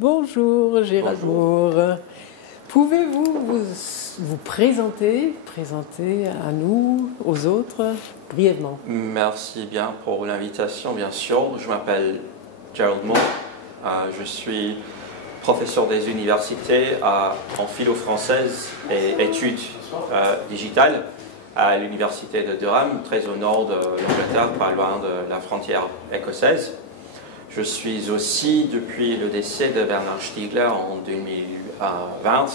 Bonjour Gérard. Pouvez-vous vous présenter à nous, aux autres, brièvement? Merci bien pour l'invitation, bien sûr. Je m'appelle Gerald Moore. Je suis professeur des universités en philo française et études digitales à l'université de Durham, très au nord de l'Angleterre, pas loin de la frontière écossaise. Je suis aussi, depuis le décès de Bernard Stiegler en 2020,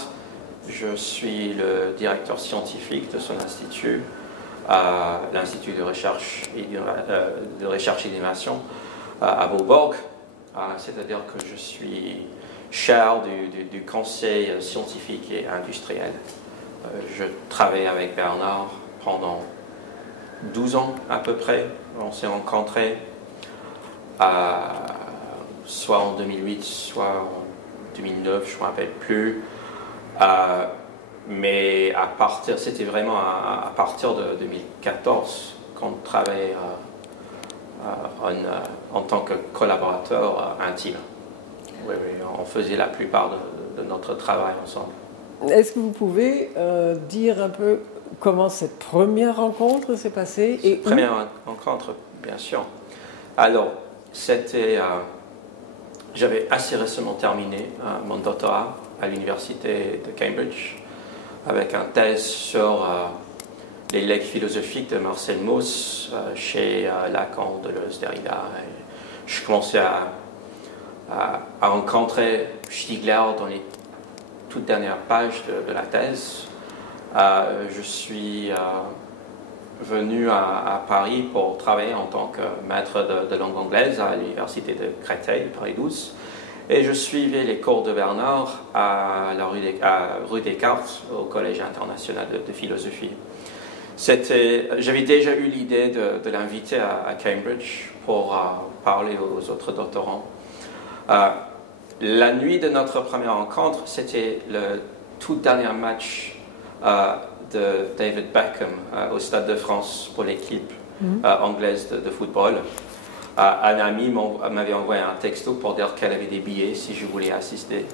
je suis le directeur scientifique de son institut, l'Institut de recherche et d'innovation à Beaubourg. C'est-à-dire que je suis chair du conseil scientifique et industriel. Je travaille avec Bernard pendant 12 ans à peu près. On s'est rencontrés soit en 2008, soit en 2009, je ne me rappelle plus. Mais c'était vraiment à partir de 2014 qu'on travaillait en tant que collaborateur intime. Oui, on faisait la plupart de notre travail ensemble. Est-ce que vous pouvez dire un peu comment cette première rencontre s'est passée et Première rencontre, bien sûr. Alors, j'avais assez récemment terminé mon doctorat à l'université de Cambridge avec une thèse sur les legs philosophiques de Marcel Mauss chez Lacan, Deleuze, Derrida. Et je commençais à rencontrer Stiegler dans les toutes dernières pages de la thèse. Je suis venu à Paris pour travailler en tant que maître de langue anglaise à l'université de Créteil, Paris 12. Et je suivais les cours de Bernard à rue Descartes, au Collège international de philosophie. J'avais déjà eu l'idée de l'inviter à Cambridge pour parler aux autres doctorants. La nuit de notre première rencontre, c'était le tout dernier match de David Beckham au Stade de France pour l'équipe anglaise de football. Un ami m'avait envoyé un texto pour dire qu'elle avait des billets si je voulais assister.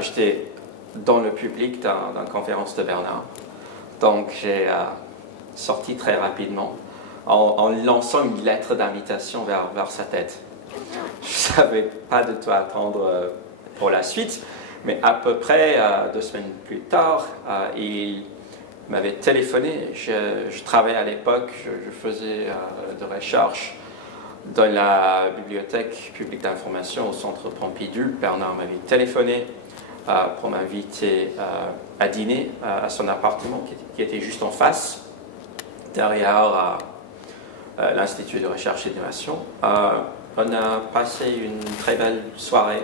J'étais dans le public d'une conférence de Bernard. Donc j'ai sorti très rapidement en lançant une lettre d'invitation vers sa tête. Je ne savais pas de tout attendre pour la suite, mais à peu près 2 semaines plus tard, il m'avait téléphoné. Je travaillais à l'époque, je faisais de recherche dans la bibliothèque publique d'information au centre Pompidou. Bernard m'avait téléphoné pour m'inviter à dîner à son appartement qui était juste en face, derrière l'Institut de recherche et d'innovation. On a passé une très belle soirée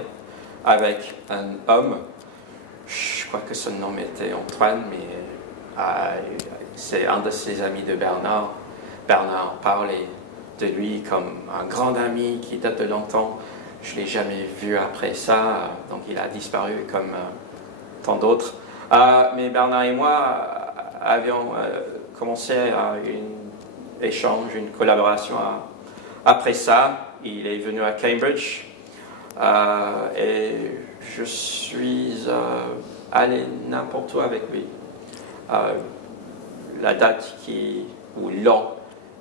avec un homme, je crois que son nom était Antoine, mais c'est un de ses amis de Bernard. Bernard parlait de lui comme un grand ami qui date de longtemps. Je ne l'ai jamais vu après ça, donc il a disparu comme tant d'autres. Mais Bernard et moi avions commencé un échange, une collaboration après ça. Il est venu à Cambridge et je suis allé n'importe où avec lui. La date ou l'an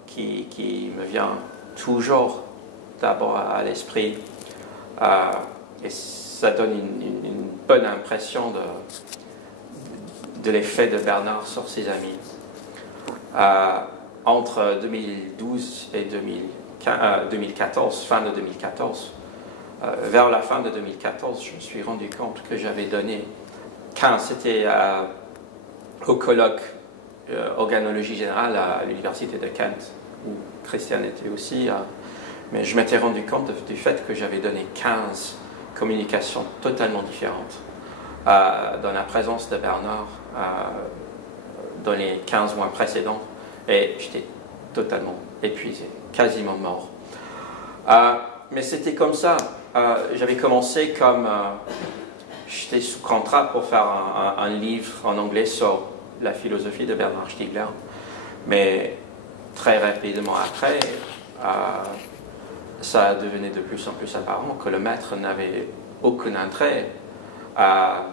qui me vient toujours d'abord à l'esprit et ça donne une bonne impression de l'effet de Bernard sur ses amis. Entre 2012 et 2014, fin de 2014, vers la fin de 2014, je me suis rendu compte que j'avais donné 15, c'était au colloque organologie générale à l'université de Kent, où Christiane était aussi, mais je m'étais rendu compte du fait que j'avais donné 15 communications totalement différentes dans la présence de Bernard dans les 15 mois précédents, et j'étais totalement épuisé, quasiment mort. Mais c'était comme ça. J'avais commencé comme... j'étais sous contrat pour faire un livre en anglais sur la philosophie de Bernard Stiegler. Mais très rapidement après, ça devenait de plus en plus apparent que le maître n'avait aucun intérêt à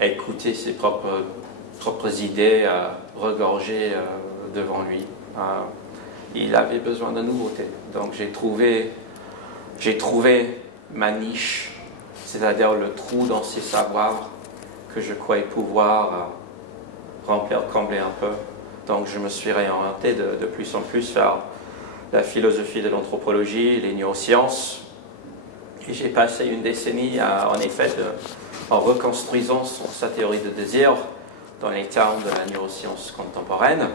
écouter ses propres idées regorger devant lui. Il avait besoin de nouveautés. Donc j'ai trouvé ma niche, c'est-à-dire le trou dans ses savoirs que je croyais pouvoir remplir, combler un peu. Donc je me suis réorienté de plus en plus vers la philosophie de l'anthropologie, les neurosciences. Et j'ai passé une décennie, en effet, en reconstruisant sa théorie de désir dans les termes de la neuroscience contemporaine,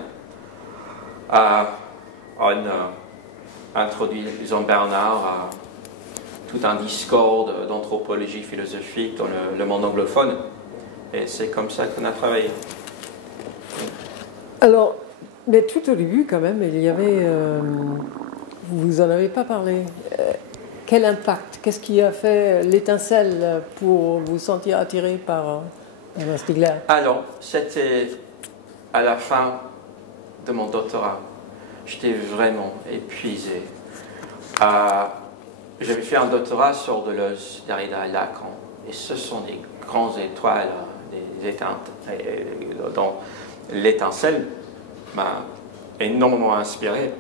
en introduisant Bernard à tout un discours d'anthropologie philosophique dans le monde anglophone. Et c'est comme ça qu'on a travaillé. Alors, mais tout au début, quand même, il y avait... vous en avez pas parlé. Quel impact? Qu'est-ce qui a fait l'étincelle pour vous sentir attiré par Bernard Stiegler? Alors, c'était à la fin de mon doctorat. J'étais vraiment épuisé. J'avais fait un doctorat sur Deleuze, Derrida et Lacan. Et ce sont des grandes étoiles, des éteintes, dont l'étincelle m'a énormément inspiré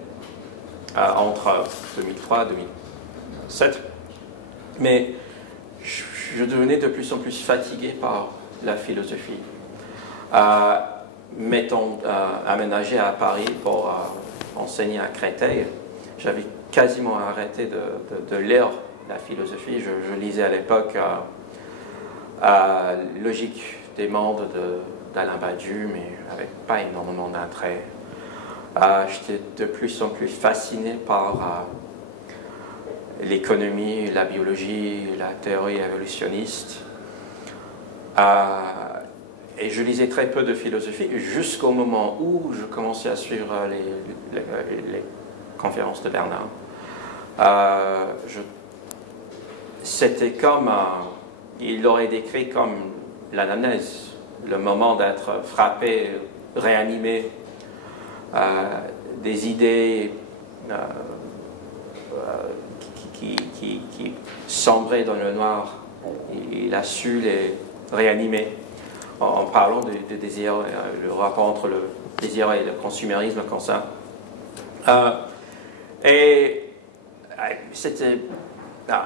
entre 2003 et 2007. Mais je devenais de plus en plus fatigué par la philosophie. M'étant aménagé à Paris pour enseigner à Créteil, j'avais quasiment arrêté de lire la philosophie. Je lisais à l'époque Logique des mondes d'Alain Badiou, mais avec pas énormément d'intérêt. J'étais de plus en plus fasciné par l'économie, la biologie, la théorie évolutionniste. Et je lisais très peu de philosophie jusqu'au moment où je commençais à suivre les conférences de Bernard. C'était comme, il l'aurait décrit comme l'anamnèse, le moment d'être frappé, réanimé, des idées qui sombraient dans le noir. Il a su les réanimer en parlant du désir, le rapport entre le désir et le consumérisme comme ça. Et c'était un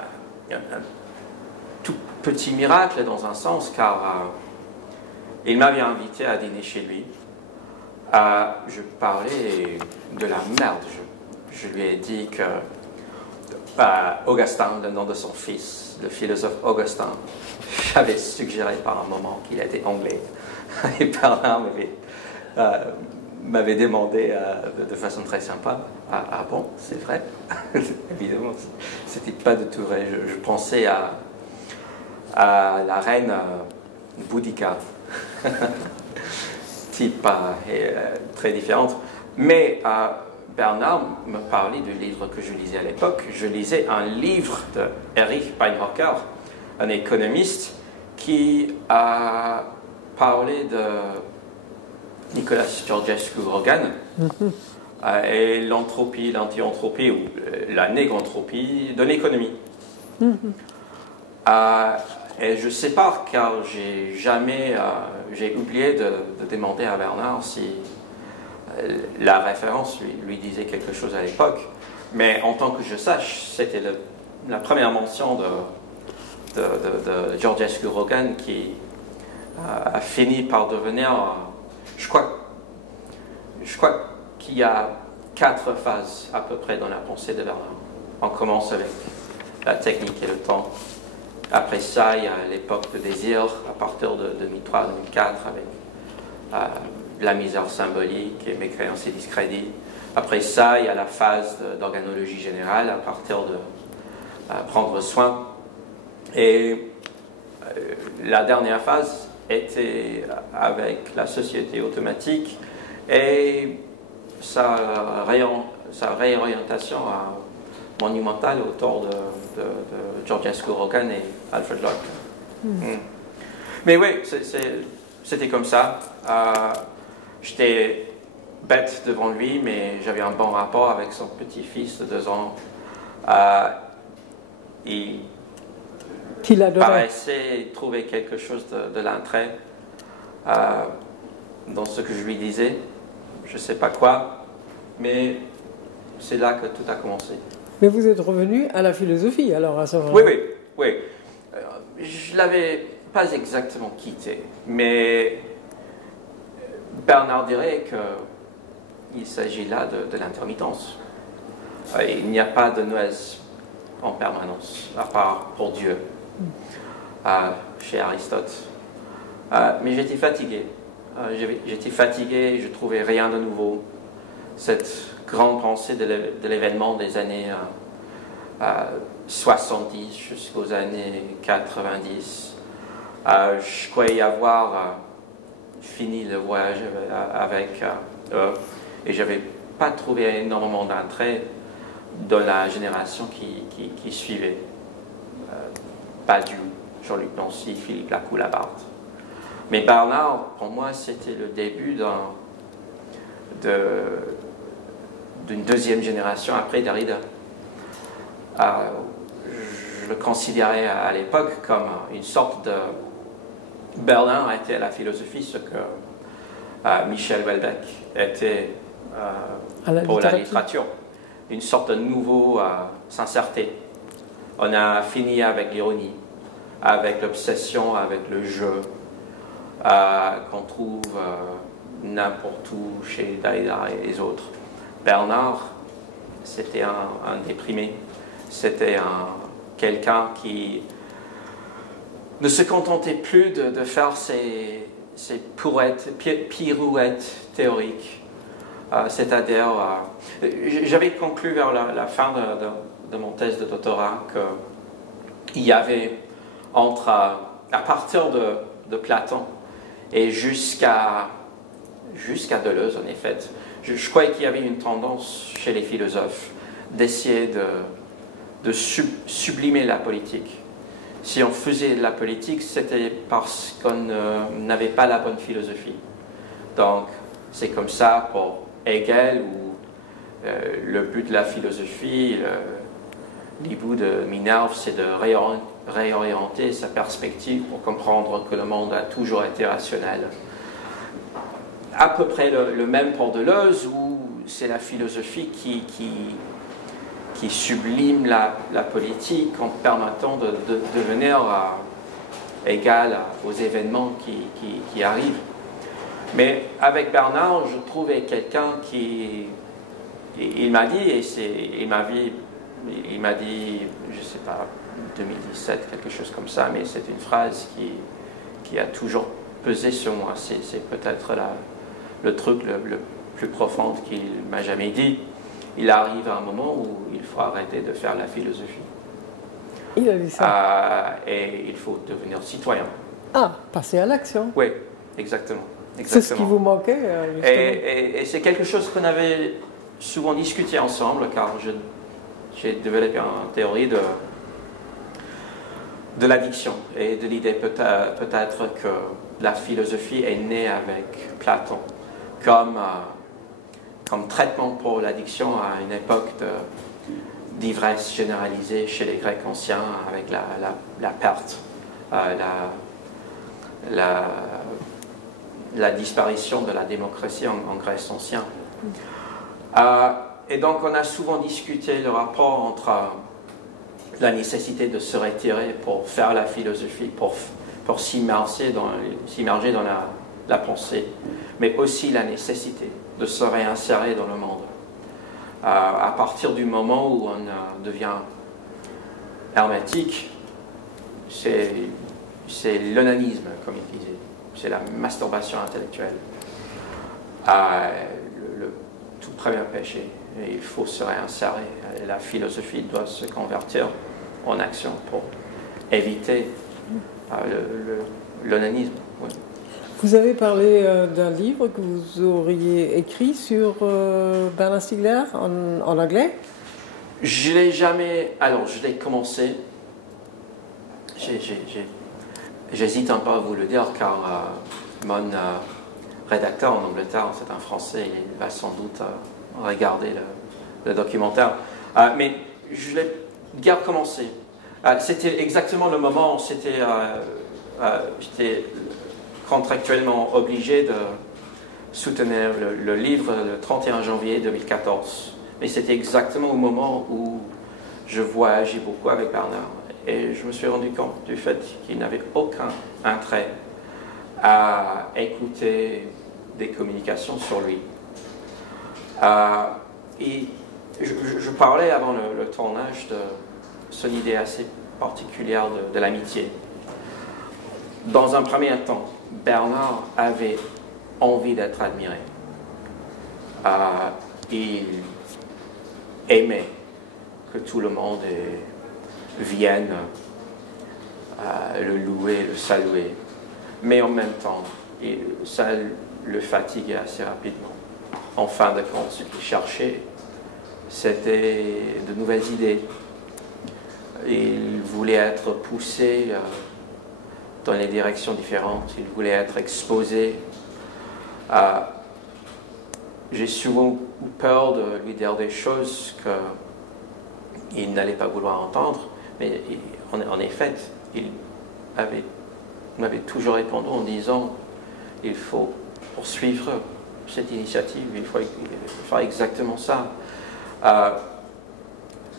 tout petit miracle dans un sens, car il m'avait invité à dîner chez lui. Je parlais de la merde. Je lui ai dit que Augustin, le nom de son fils, le philosophe Augustin, j'avais suggéré par un moment qu'il était anglais. Et Bernard m'avait demandé de façon très sympa, ah bon, c'est vrai? Évidemment, c'était pas du tout vrai. Je pensais à la reine Boudica, type très différente. Mais Bernard me parlait du livre que je lisais à l'époque. Je lisais un livre de Erich Beinhocker, un économiste, qui a parlé de Nicolas Georgescu-Roegen et l'entropie, l'anti-entropie ou la négantropie de l'économie. Et je sais pas, car j'ai oublié de demander à Bernard si la référence lui disait quelque chose à l'époque. Mais en tant que je sache, c'était la première mention de Georgescu-Roegen qui a fini par devenir, je crois qu'il y a 4 phases à peu près dans la pensée de Bernard. On commence avec la technique et le temps. Après ça, il y a l'époque de désir, à partir de 2003-2004, avec la misère symbolique et mécréance et discrédit. Après ça, il y a la phase d'organologie générale, à partir de prendre soin. Et la dernière phase était avec la société automatique et sa réorientation monumentale autour de Georgescu-Roegen et Alfred Locke. Mais oui, c'était comme ça. J'étais bête devant lui, mais j'avais un bon rapport avec son petit-fils de 2 ans. Il Qu'il adorait. paraissait trouver quelque chose de l'intérêt dans ce que je lui disais. Je ne sais pas quoi, mais c'est là que tout a commencé. Mais vous êtes revenu à la philosophie alors à ce moment-là. Oui, oui, oui. Je ne l'avais pas exactement quitté, mais Bernard dirait qu'il s'agit là de l'intermittence. Il n'y a pas de nuance en permanence, à part pour Dieu, chez Aristote. Mais j'étais fatigué. J'étais fatigué, je ne trouvais rien de nouveau. Cette grande pensée de l'événement des années 70 jusqu'aux années 90. Je croyais avoir fini le voyage avec eux et je n'avais pas trouvé énormément d'intérêt dans la génération qui suivait. Badiou, Jean-Luc Nancy, Philippe Lacoue-Labarthe. Mais Bernard, pour moi, c'était le début d'une deuxième génération après Derrida. Je le considérais à l'époque comme une sorte de Berlin était à la philosophie ce que Michel Houellebecq était pour la littérature. Une sorte de nouveau sincérité. On a fini avec l'ironie, avec l'obsession, avec le jeu qu'on trouve n'importe où chez Derrida et les autres. Bernard, c'était un déprimé, c'était quelqu'un qui ne se contentait plus de faire ses pirouettes théoriques. C'est-à-dire, j'avais conclu vers la fin de mon thèse de doctorat qu'il y avait à partir de Platon et jusqu'à Deleuze, en effet, je croyais qu'il y avait une tendance chez les philosophes d'essayer de sublimer la politique. Si on faisait de la politique, c'était parce qu'on n'avait pas la bonne philosophie. Donc, c'est comme ça pour Hegel, où le but de la philosophie, l'hibou de Minerve, c'est de réorienter sa perspective pour comprendre que le monde a toujours été rationnel. À peu près le même pour Deleuze, où c'est la philosophie qui sublime la politique en permettant de devenir égal aux événements qui arrivent. Mais avec Bernard, je trouvais quelqu'un il m'a dit, il m'a dit, je ne sais pas, 2017, quelque chose comme ça, mais c'est une phrase qui a toujours pesé sur moi. C'est peut-être le truc le plus profond qu'il m'a jamais dit. Il arrive à un moment où il faut arrêter de faire la philosophie. Il a dit ça. Et il faut devenir citoyen. Ah, passer à l'action. Oui, exactement. C'est ce qui vous manquait, justement. Et c'est quelque chose qu'on avait souvent discuté ensemble, car j'ai développé une théorie de l'addiction et de l'idée peut-être que la philosophie est née avec Platon comme traitement pour l'addiction à une époque d'ivresse généralisée chez les Grecs anciens avec la perte, la disparition de la démocratie en Grèce ancienne. Et donc on a souvent discuté le rapport entre la nécessité de se retirer pour faire la philosophie, pour s'immerger dans la pensée, mais aussi la nécessité de se réinsérer dans le monde. À partir du moment où on devient hermétique, c'est l'onanisme, comme il disait, c'est la masturbation intellectuelle. Le tout premier péché, et il faut se réinsérer. Et la philosophie doit se convertir en action pour éviter l'onanisme. Oui. Vous avez parlé d'un livre que vous auriez écrit sur Bernard Stiegler en anglais? Je l'ai jamais... Alors, je l'ai commencé. J'hésite un peu à vous le dire, car mon rédacteur en Angleterre, c'est un Français, il va sans doute regarder le documentaire. Mais je l'ai bien commencé. C'était exactement le moment, j'étais contractuellement obligé de soutenir le livre le 31 janvier 2014. Mais c'était exactement au moment où je voyageais beaucoup avec Bernard. Et je me suis rendu compte du fait qu'il n'avait aucun intérêt à écouter des communications sur lui. Et je parlais avant le tournage de son idée assez particulière de l'amitié. Dans un premier temps, Bernard avait envie d'être admiré. Il aimait que tout le monde vienne le louer, le saluer. Mais en même temps, ça le fatiguait assez rapidement. En fin de compte, ce qu'il cherchait, c'était de nouvelles idées. Il voulait être poussé dans les directions différentes. Il voulait être exposé. J'ai souvent eu peur de lui dire des choses qu'il n'allait pas vouloir entendre. Mais en effet, il m'avait toujours répondu en disant il faut poursuivre cette initiative, il faut faire exactement ça.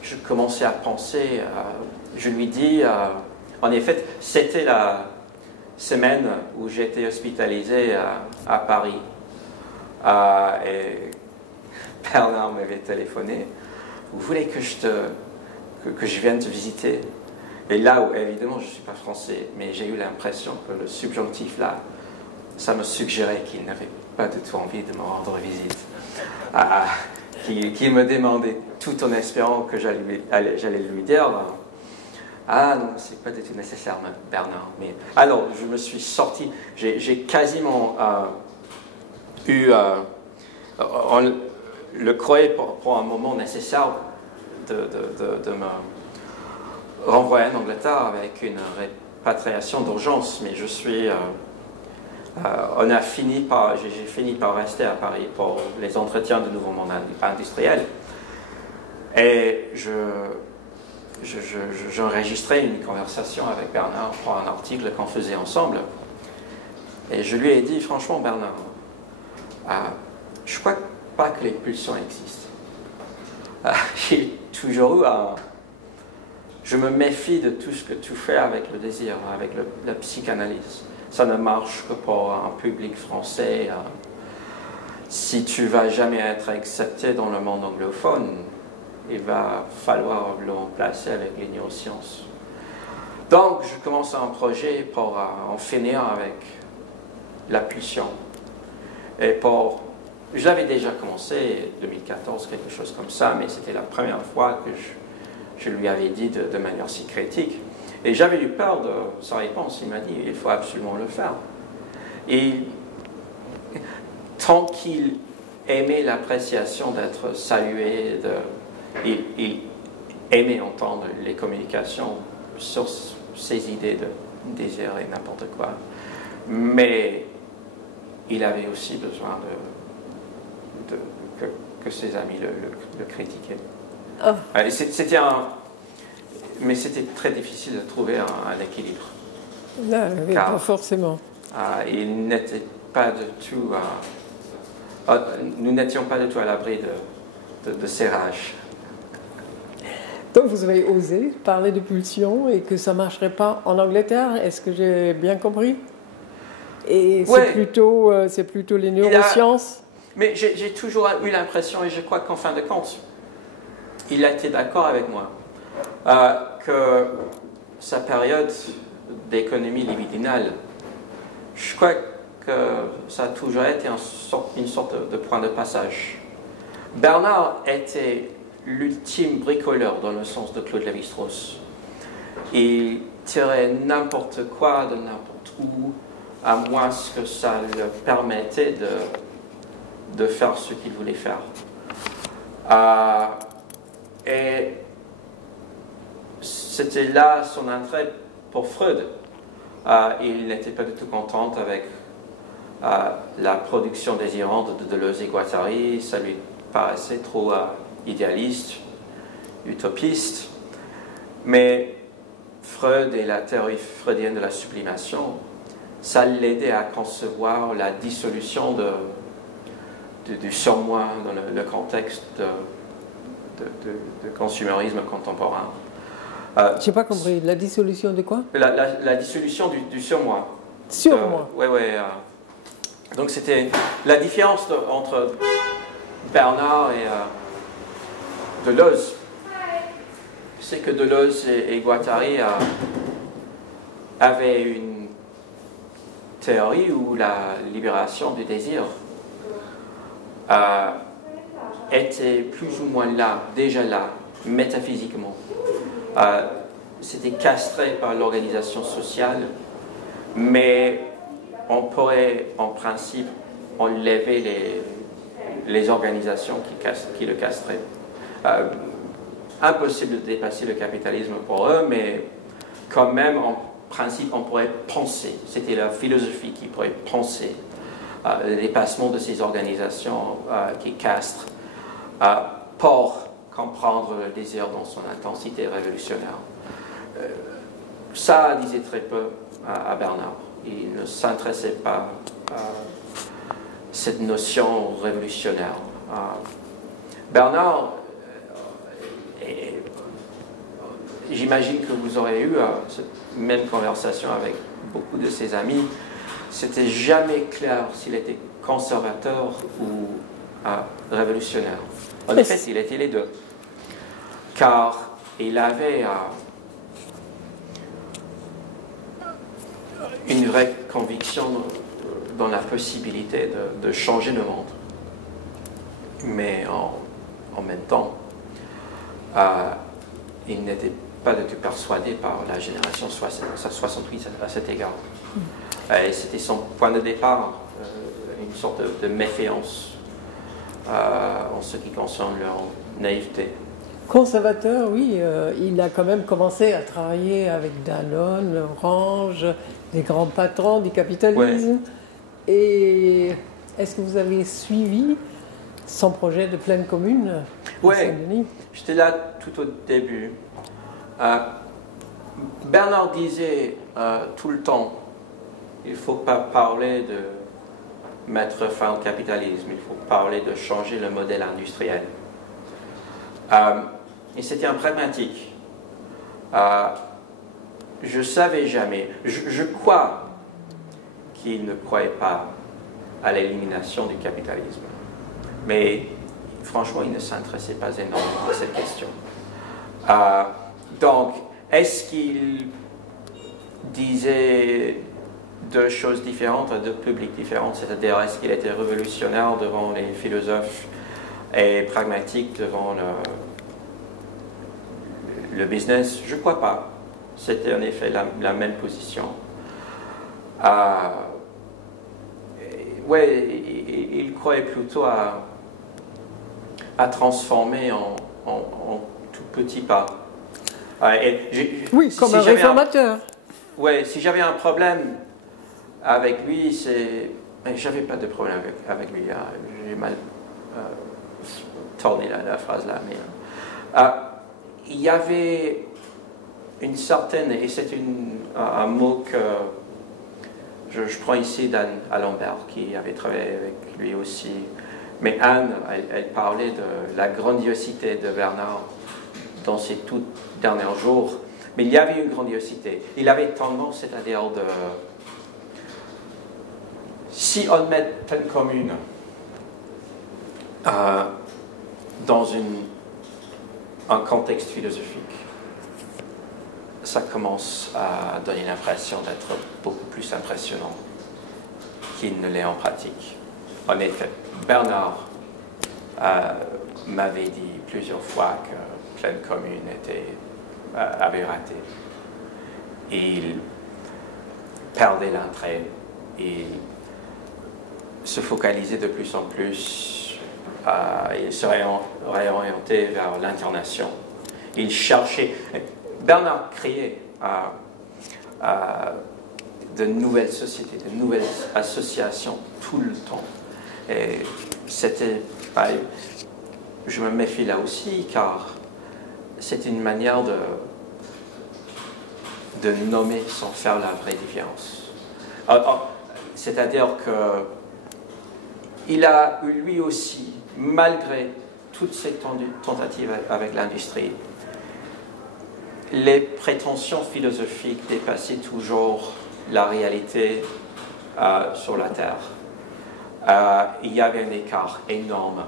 Je commençais à penser, je lui dis, en effet, c'était la semaine où j'étais hospitalisé à Paris. Et Bernard m'avait téléphoné. Vous voulez que je vienne te visiter? Et là où, évidemment, je ne suis pas français, mais j'ai eu l'impression que le subjonctif là, ça me suggérait qu'il n'avait pas du tout envie de me rendre visite. Qu'il me demandait tout en espérant que j'allais lui dire ah non, c'est pas du tout nécessaire, Bernard. Mais alors, je me suis sorti, j'ai quasiment on le croyait pour un moment nécessaire de me renvoyer en Angleterre avec une répatriation d'urgence, mais j'ai fini par rester à Paris pour les entretiens de nouveau monde industriel. Et j'enregistrais une conversation avec Bernard pour un article qu'on faisait ensemble. Et je lui ai dit, franchement, Bernard, je ne crois pas que les pulsions existent. J'ai toujours eu je me méfie de tout ce que tu fais avec le désir, avec la psychanalyse. Ça ne marche que pour un public français. Si tu ne vas jamais être accepté dans le monde anglophone, il va falloir le remplacer avec les neurosciences. Donc, je commence un projet pour en finir avec la pulsion. Et j'avais déjà commencé en 2014, quelque chose comme ça, mais c'était la première fois que je lui avais dit de manière si critique. Et j'avais eu peur de sa réponse. Il m'a dit, il faut absolument le faire. Et tant qu'il aimait l'appréciation d'être salué, il aimait entendre les communications sur ses idées de désir et n'importe quoi. Mais il avait aussi besoin que ses amis le critiquaient. Oh. Mais c'était très difficile de trouver un équilibre. Là, pas forcément. Il n'était pas du tout. Nous n'étions pas du tout à l'abri de ces rages. Donc vous avez osé parler de pulsion et que ça ne marcherait pas en Angleterre, est-ce que j'ai bien compris? Et c'est plutôt les neurosciences? Mais j'ai toujours eu l'impression, et je crois qu'en fin de compte, il a été d'accord avec moi, que sa période d'économie libidinale, je crois que ça a toujours été une sorte de point de passage. Bernard était l'ultime bricoleur dans le sens de Claude Lévi-Strauss. Il tirait n'importe quoi de n'importe où, à moins que ça le permettait de faire ce qu'il voulait faire. Et c'était là son intérêt pour Freud. Il n'était pas du tout content avec la production désirante de Deleuze et Guattari. Ça lui paraissait trop idéaliste, utopiste. Mais Freud et la théorie freudienne de la sublimation, ça l'aidait à concevoir la dissolution du surmoi dans le contexte de consumérisme contemporain. Je n'ai pas compris. La dissolution de quoi? La dissolution du surmoi. Surmoi. Oui. Donc c'était la différence entre Bernard et Deleuze. C'est que Deleuze et Guattari avaient une théorie où la libération du désir était plus ou moins là, déjà là, métaphysiquement. C'était castré par l'organisation sociale, mais on pourrait en principe enlever les organisations qui le castraient. Impossible de dépasser le capitalisme pour eux, mais quand même, en principe, on pourrait penser. C'était la philosophie qui pourrait penser le dépassement de ces organisations qui castrent pour comprendre le désir dans son intensité révolutionnaire. Ça disait très peu à Bernard. Il ne s'intéressait pas à cette notion révolutionnaire. Bernard, j'imagine que vous aurez eu cette même conversation avec beaucoup de ses amis. C'était jamais clair s'il était conservateur ou révolutionnaire. En fait, il était les deux. Car il avait une vraie conviction dans la possibilité de changer le monde. Mais en même temps, il n'était pas du tout persuadé par la génération 68 à cet égard. Et c'était son point de départ, une sorte de méfiance en ce qui concerne leur naïveté. Conservateur, oui, il a quand même commencé à travailler avec Danone, Orange, des grands patrons du capitalisme. Ouais. Et est-ce que vous avez suivi son projet de pleine commune? Oui, j'étais là tout au début. Bernard disait tout le temps, il ne faut pas parler de mettre fin au capitalisme, il faut parler de changer le modèle industriel. Et c'était un pragmatique. Je ne savais jamais, je crois qu'il ne croyait pas à l'élimination du capitalisme. Mais franchement, il ne s'intéressait pas énormément à cette question. Donc, est-ce qu'il disait deux choses différentes à deux publics différents? C'est-à-dire, est-ce qu'il était révolutionnaire devant les philosophes et pragmatique devant le business? Je ne crois pas. C'était en effet la même position. Il croyait plutôt à transformer en tout petit pas. Oui, comme un réformateur. Oui, si j'avais un problème avec lui, j'avais pas de problème avec lui. J'ai mal tourné la phrase là, mais il y avait une certaine, et c'est un mot que je prends ici d'Anne Alembert, qui avait travaillé avec lui aussi. Mais Anne, elle parlait de la grandiosité de Bernard dans ses tout derniers jours. Mais il y avait une grandiosité. Il avait tendance, c'est-à-dire si on met pleine commune dans un contexte philosophique, ça commence à donner l'impression d'être beaucoup plus impressionnant qu'il ne l'est en pratique. En effet, Bernard m'avait dit plusieurs fois que pleine commune avait raté. Il perdait l'entrée, il se focalisait de plus en plus, il se réorientait vers l'incarnation. Il cherchait. Bernard créait de nouvelles sociétés, de nouvelles associations tout le temps. Et c'était, je me méfie là aussi, car c'est une manière de nommer sans faire la vraie différence. C'est-à-dire qu'il a lui aussi, malgré toutes ces tentatives avec l'industrie, les prétentions philosophiques dépassaient toujours la réalité sur la Terre. Il y avait un écart énorme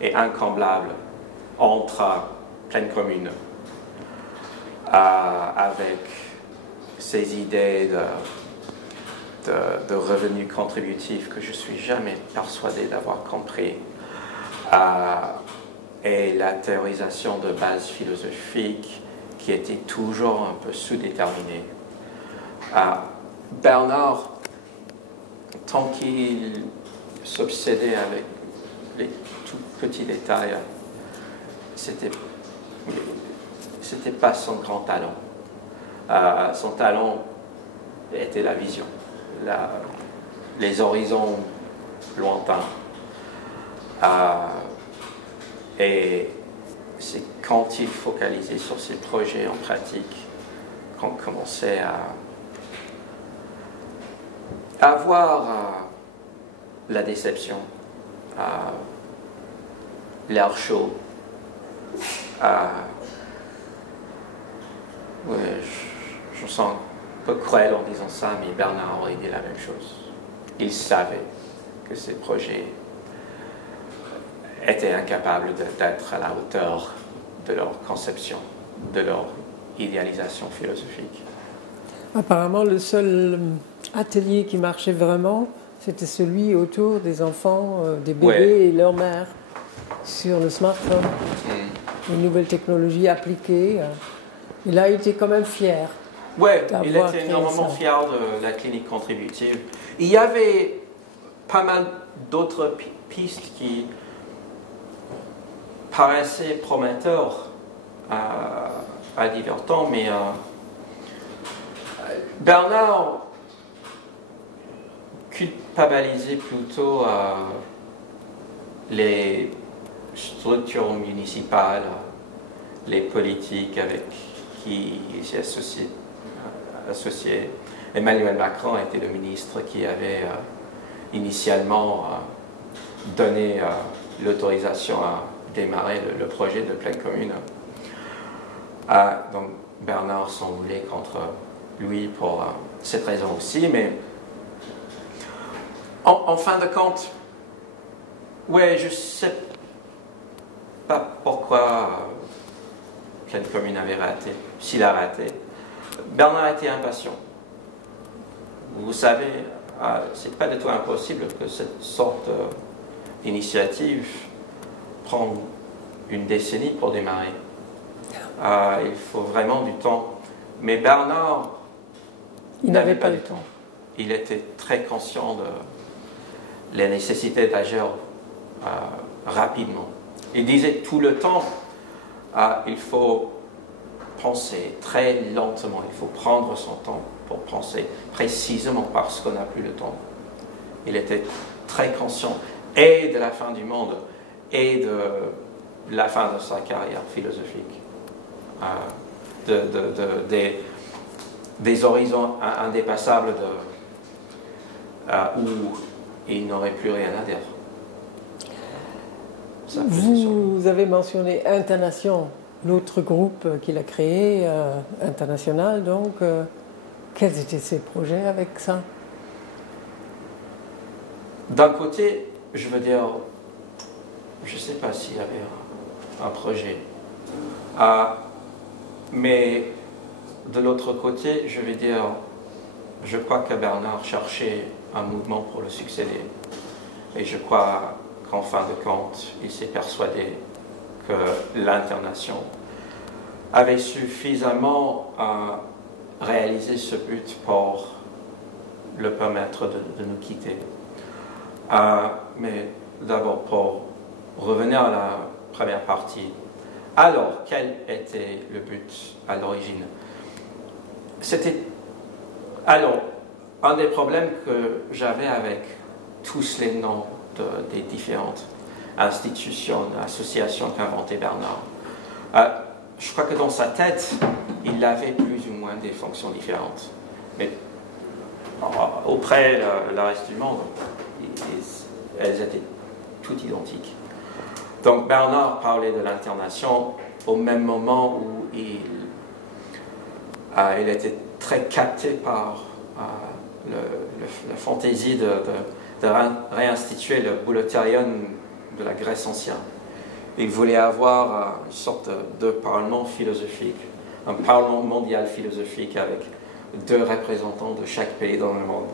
et incomblable entre Pleine Commune avec ses idées de revenus contributifs que je ne suis jamais persuadé d'avoir compris, et la théorisation de base philosophique qui était toujours un peu sous-déterminée. Bernard, tant qu'il s'obsédait avec les tout petits détails, c'était pas son grand talent. Son talent était la vision, les horizons lointains. Et c'est quand il focalisait sur ses projets en pratique qu'on commençait à voir la déception, l'air chaud. Ouais, je me sens un peu cruel en disant ça, mais Bernard aurait dit la même chose. Il savait que ses projets étaient incapables d'être à la hauteur de leur conception, de leur idéalisation philosophique. Apparemment, le seul atelier qui marchait vraiment, c'était celui autour des enfants, des bébés et leur mère, sur le smartphone. Une nouvelle technologie appliquée. Il a été quand même fier. Oui, il était énormément fier de la clinique contributive. Il y avait pas mal d'autres pistes qui paraissaient prometteurs à divers temps, mais Bernard culpabilisait plutôt les structures municipales, les politiques avec qui il s'est associé. Emmanuel Macron était le ministre qui avait initialement donné l'autorisation à démarrer le projet de Pleine Commune. Donc Bernard s'en voulait contre lui pour cette raison aussi, mais en fin de compte, ouais, je ne sais pas pourquoi Pleine Commune avait raté, s'il a raté. Bernard était impatient. Vous savez, c'est pas du tout impossible que cette sorte d'initiative prenne une décennie pour démarrer. Il faut vraiment du temps. Mais Bernard, il n'avait pas le temps. Il était très conscient de la nécessité d'agir rapidement. Il disait tout le temps, il faut penser très lentement, il faut prendre son temps pour penser précisément parce qu'on n'a plus le temps. Il était très conscient et de la fin du monde et de la fin de sa carrière philosophique, des horizons indépassables où il n'aurait plus rien à dire. Vous avez mentionné Internation, l'autre groupe qu'il a créé, international, donc quels étaient ses projets avec ça? D'un côté, je veux dire, je ne sais pas s'il y avait un projet, mais de l'autre côté, je vais dire, je crois que Bernard cherchait un mouvement pour le succéder, et je crois qu'en fin de compte, il s'est persuadé que l'Internation avait suffisamment réalisé ce but pour le permettre de nous quitter. Mais d'abord, pour revenir à la première partie, alors, quel était le but à l'origine? Alors, un des problèmes que j'avais avec tous les noms des différentes institutions, associations qu'a inventé Bernard. Je crois que dans sa tête, il avait plus ou moins des fonctions différentes. Mais auprès le reste du monde, elles étaient toutes identiques. Donc Bernard parlait de l'incarnation au même moment où il était très capté par la fantaisie de réinstituer le boulotarion de la Grèce ancienne. Il voulait avoir une sorte de parlement philosophique, un parlement mondial philosophique avec 2 représentants de chaque pays dans le monde.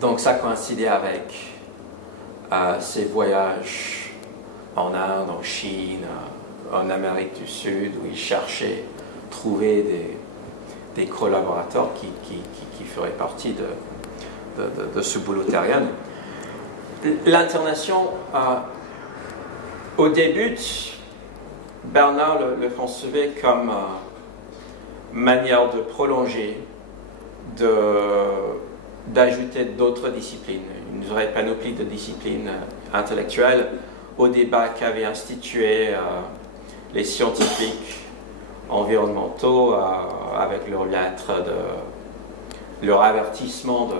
Donc ça coïncidait avec ses voyages en Inde, en Chine, en Amérique du Sud, où il cherchait à trouver des collaborateurs qui feraient partie de ce boulotarion. L'incarnation, au début, Bernard le concevait comme manière de prolonger, d'ajouter d'autres disciplines, une vraie panoplie de disciplines intellectuelles au débat qu'avaient institué les scientifiques environnementaux avec leurs lettres, leur avertissement de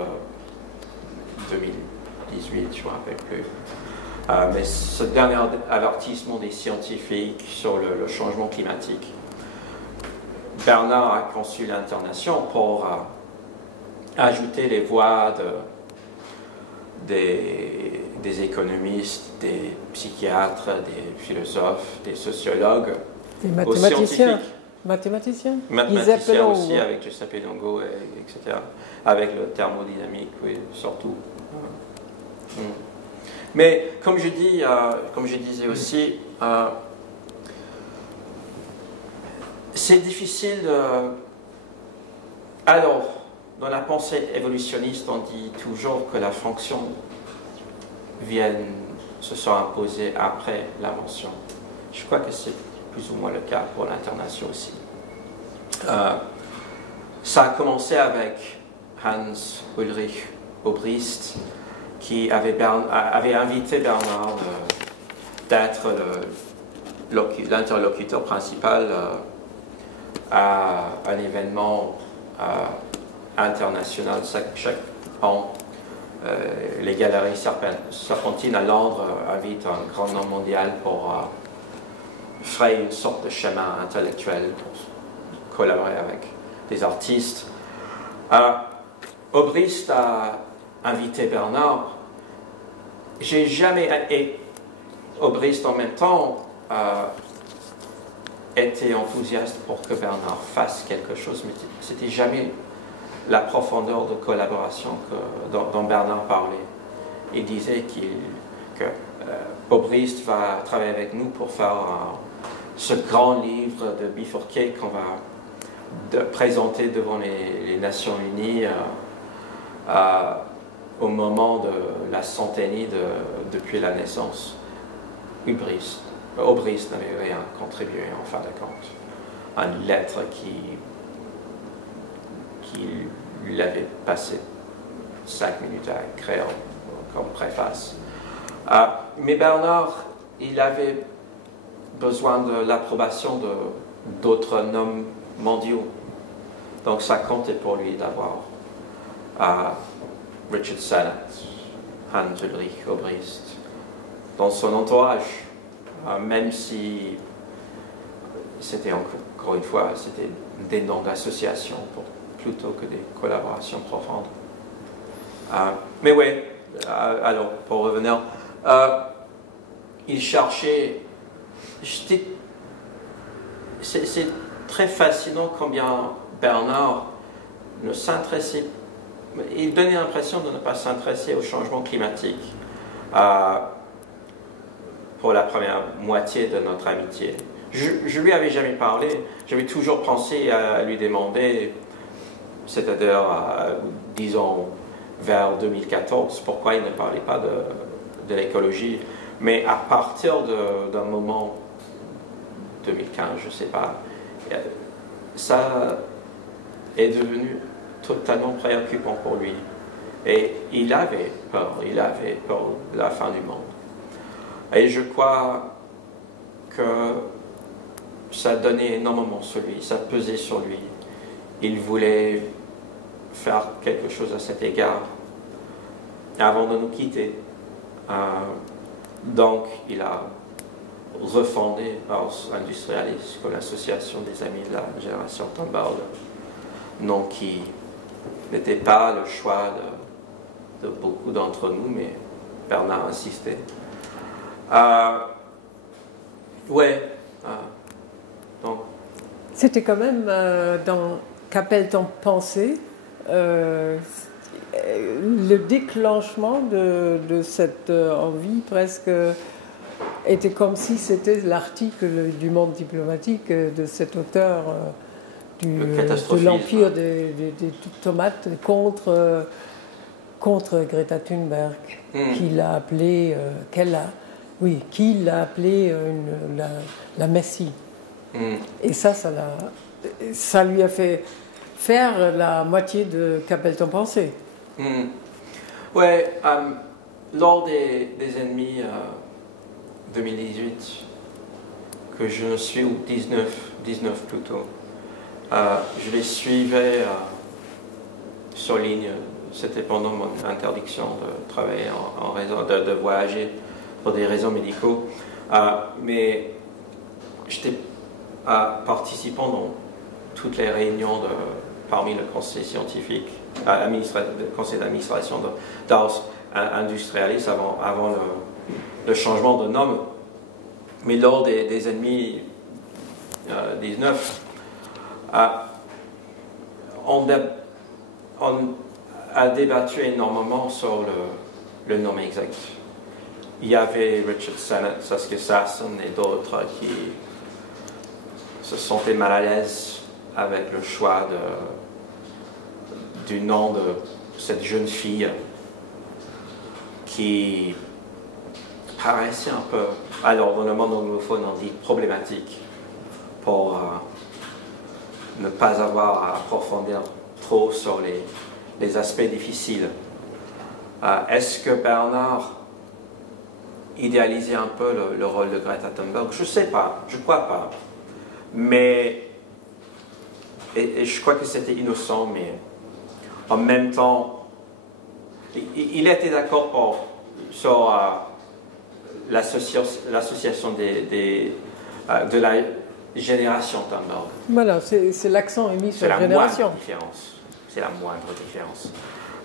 2018, je ne me rappelle plus. Mais ce dernier avertissement des scientifiques sur le changement climatique, Bernard a conçu l'incarnation pour ajouter les voix des économistes, des psychiatres, des philosophes, des sociologues, des mathématiciens. Mathématiciens aussi, avec Giuseppe Longo, etc. Avec le thermodynamique, oui, surtout. Mais comme je disais aussi, c'est difficile de... Alors, dans la pensée évolutionniste, on dit toujours que la fonction se soit imposée après l'invention. Je crois que c'est plus ou moins le cas pour l'incarnation aussi. Ça a commencé avec Hans Ulrich Obrist, qui avait invité Bernard d'être l'interlocuteur principal à un événement international chaque an. Les Galeries Serpentines à Londres invitent un grand nom mondial pour frayer une sorte de chemin intellectuel pour collaborer avec des artistes. Obrist a invité Bernard. J'ai jamais, et Obrist en même temps, été enthousiaste pour que Bernard fasse quelque chose, mais c'était jamais la profondeur de collaboration dont Bernard parlait. Il disait que Obrist va travailler avec nous pour faire ce grand livre de bifurqué qu'on va présenter devant les Nations Unies au moment de la centennie depuis la naissance. Obrist n'avait rien contribué en fin de compte. Une lettre qui lui avait passé 5 minutes à écrire comme préface. Mais Bernard, il avait besoin de l'approbation d'autres noms mondiaux. Donc ça comptait pour lui d'avoir Richard Sennett, Hans Ulrich Obrist dans son entourage, même si c'était encore une fois c'était des noms d'association plutôt que des collaborations profondes. Mais oui, alors pour revenir, il cherchait. C'est très fascinant combien Bernard ne s'intéressait. Il donnait l'impression de ne pas s'intéresser au changement climatique pour la première moitié de notre amitié. Je lui avais jamais parlé. J'avais toujours pensé à lui demander, c'est-à-dire, disons, vers 2014, pourquoi il ne parlait pas de l'écologie. Mais à partir d'un moment, 2015, je ne sais pas, ça est devenu totalement préoccupant pour lui. Et il avait peur de la fin du monde. Et je crois que ça donnait énormément sur lui, ça pesait sur lui. Il voulait faire quelque chose à cet égard avant de nous quitter. Donc, il a refondé Ars Industrialis comme l'association des amis de la génération Thunberg, nom qui n'était pas le choix de beaucoup d'entre nous, mais Bernard insistait. Donc. C'était quand même dans Qu'appelle-t-on penser le déclenchement de cette envie presque était comme si c'était l'article du Monde diplomatique de cet auteur de l'Empire des tomates contre Greta Thunberg, qu'il a appelé, qu'il a appelé la Messie. Et ça lui a fait faire la moitié de Qu'appelle-t-on penser. Lors des ennemis 2018, que je ne suis, ou 19 plutôt, je les suivais sur ligne. C'était pendant mon interdiction de travailler en raison, de voyager pour des raisons médicaux. Mais j'étais participant dans toutes les réunions parmi le conseil scientifique, le conseil d'administration d'Ars Industrialis avant le changement de nom. Mais lors des ennemis 19, on a débattu énormément sur le nom exact. Il y avait Richard Sennett, Saskia Sassen et d'autres qui se sentaient mal à l'aise avec le choix du nom de cette jeune fille qui paraissait un peu, alors dans le monde anglophone on dit problématique, pour ne pas avoir à approfondir trop sur les aspects difficiles. Est-ce que Bernard idéalisait un peu le rôle de Greta Thunberg? Je ne sais pas, je ne crois pas. Mais, et je crois que c'était innocent, mais en même temps, il était d'accord sur l'association de la génération Thunberg. Voilà, c'est l'accent est mis sur la génération. C'est la moindre différence.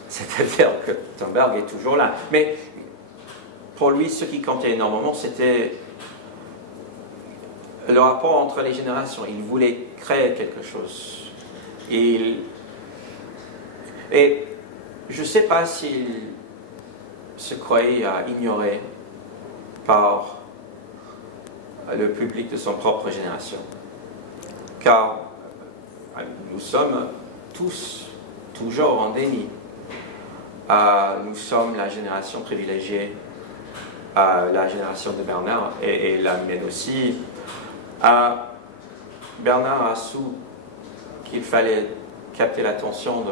C'est-à-dire que Thunberg est toujours là. Mais pour lui, ce qui comptait énormément, c'était le rapport entre les générations. Il voulait créer quelque chose. Et je ne sais pas s'il se croyait ignoré par le public de son propre génération. Car nous sommes tous toujours en déni. Nous sommes la génération privilégiée, la génération de Bernard et la mienne aussi. Bernard a su qu'il fallait capter l'attention